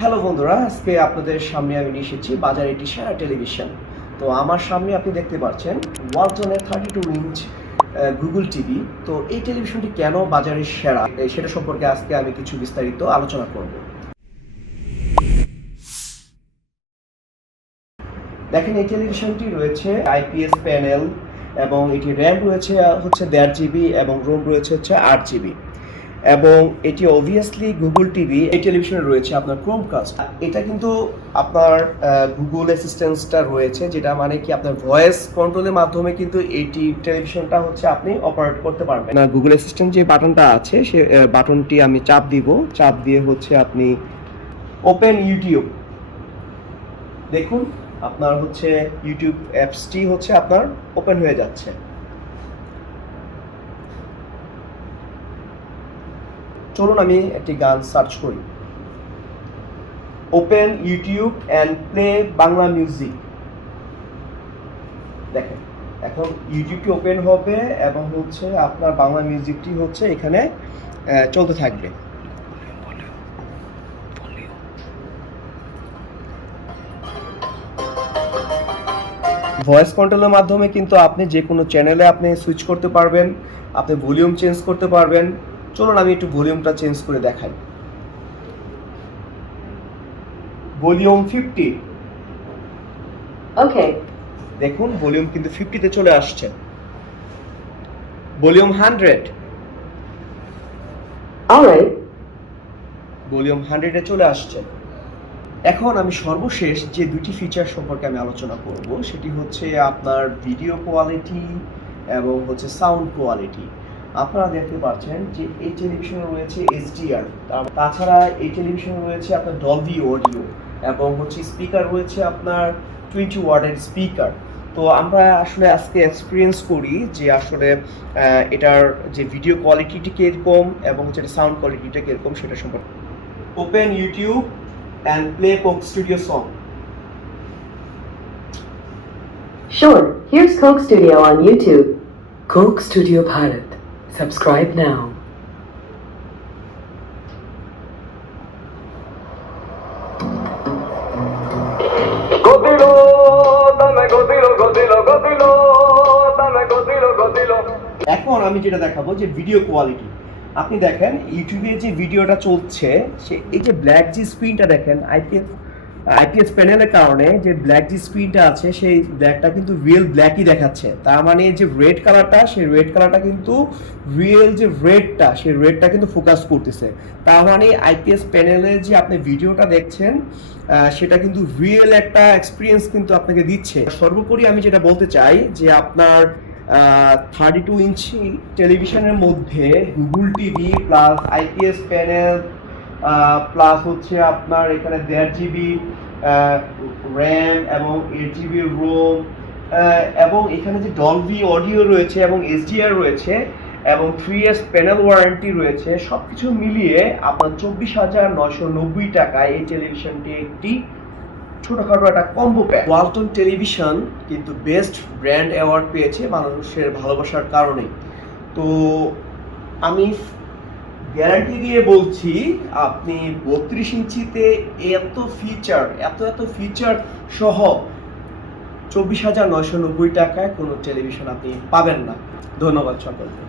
Hello বন্ধুরা, আজকে আপনাদের সামনে আমি নিয়ে এসেছি বাজারে একটি সেরা টেলিভিশন। তো আমার সামনে আপনি দেখতে পাচ্ছেন ওয়ালটনের 32 ইঞ্চ গুগল টিভি। তো এই টেলিভিশনটি কেন বাজারে সেরা সেটা সম্পর্কে আজকে আমি কিছু বিস্তারিত আলোচনা করব। দেখেন, এই টেলিভিশনটি রয়েছে আইপিএস প্যানেল এবং এটি র্যাম রয়েছে হচ্ছে 1.5 জিবি এবং রোম রয়েছে হচ্ছে 8 জিবি। এবং এটি অবভিয়াসলি গুগল টিভি। এই টেলিভিশনে রয়েছে আপনার ক্রোমকাস্ট। এটা কিন্তু আপনার গুগল অ্যাসিস্ট্যান্সটা রয়েছে, যেটা মানে কি আপনার ভয়েস কন্ট্রোলের মাধ্যমে কিন্তু এইটি টেলিভিশনটা হচ্ছে আপনি অপারেট করতে পারবেন। না, গুগল অ্যাসিস্ট্যান্ট যে বাটনটা আছে সে বাটনটি আমি চাপ দিব, চাপ দিয়ে হচ্ছে আপনি ওপেন ইউটিউব, দেখুন আপনার হচ্ছে ইউটিউব অ্যাপসটি হচ্ছে আপনার ওপেন হয়ে যাচ্ছে। চলুন আমি একটি গান সার্চ করি। Open YouTube and play Bangla music. দেখেন, এখন ইউটিউবটি ওপেন হবে এবং হচ্ছে আপনার বাংলা মিউজিকটি হচ্ছে এখানে চলতে থাকবে। ভয়েস কন্ট্রোলের মাধ্যমে কিন্তু আপনি যে কোনো চ্যানেলে আপনি সুইচ করতে পারবেন, আপনি ভলিউম চেঞ্জ করতে পারবেন। চলুন আমি একটু ভলিউমটা চেঞ্জ করে দেখাই। ভলিউম 50। ওকে, দেখুন ভলিউম কিন্তু 50-তে চলে আসছে। ভলিউম 100। অলরাইট। ভলিউম 100-এ চলে আসছে। এখন আমি সর্বশেষ যে দুটি ফিচার সম্পর্কে আমি আলোচনা করব সেটি হচ্ছে আপনার ভিডিও কোয়ালিটি এবং হচ্ছে সাউন্ড কোয়ালিটি। আপনারা দেখতে পাচ্ছেন যে এই টেলিভিশনে রয়েছে এইচডিআর, তাছাড়া এই টেলিভিশনে রয়েছে আপনার ডলবি অডিও এবং হচ্ছে স্পিকার রয়েছে আপনার 20 ওয়াটের স্পিকার। তো আমরা আসলে আজকে এক্সপিরিয়েন্স করি যে আসলে এটার যে ভিডিও কোয়ালিটিটি কীরকম এবং হচ্ছে সাউন্ড কোয়ালিটিটা কীরকম সেটা সম্পর্কে। Open YouTube and play Coke Studio song. Sure, here's Coke Studio on YouTube. Coke Studio Bharat. Subscribe now. এখন আমি যেটা দেখাবো যে ভিডিও কোয়ালিটি। আপনি দেখেন ইউটিউবে যে ভিডিওটা চলছে সে এই যে ব্ল্যাক যে স্ক্রিনটা দেখেন আইপিএস প্যানেলের কারণে যে ব্ল্যাক যে স্ক্রিনটা আছে সেই ব্ল্যাকটা কিন্তু রিয়েল ব্ল্যাকই দেখাচ্ছে। তার মানে যে রেড কালারটা সেই রেড কালারটা কিন্তু রিয়েল যে রেডটা সেই রেডটা কিন্তু ফোকাস করতেছে। তার মানে আইপিএস প্যানেলে যে আপনি ভিডিওটা দেখছেন সেটা কিন্তু রিয়েল একটা এক্সপিরিয়েন্স কিন্তু আপনাকে দিচ্ছে। সর্বোপরি আমি যেটা বলতে চাই যে আপনার 32 ইঞ্চি টেলিভিশনের মধ্যে Google TV plus IPS panel plus হচ্ছে আপনার এখানে 1.5 জিবি র্যাম এবং 8 জিবি রোম এবং এখানে যে ডলবি অডিও রয়েছে এবং এইচডিআর রয়েছে এবং 3 ইয়ার্স প্যানেল ওয়ারেন্টি রয়েছে, সব কিছু মিলিয়ে আপনার 24,990 টাকায় এই টেলিভিশনটি একটি ছোটখাটো একটা কম্বো প্যাক। ওয়ালটন টেলিভিশন কিন্তু বেস্ট ব্র্যান্ড অ্যাওয়ার্ড পেয়েছে মানুষের ভালোবাসার কারণে। তো আমি গ্যারান্টি দিয়ে বলছি আপনি 32 ইঞ্চিতে এত ফিচার সহ 24,990 টাকায় কোনো টেলিভিশন আপনি পাবেন না। ধন্যবাদ সকলকে।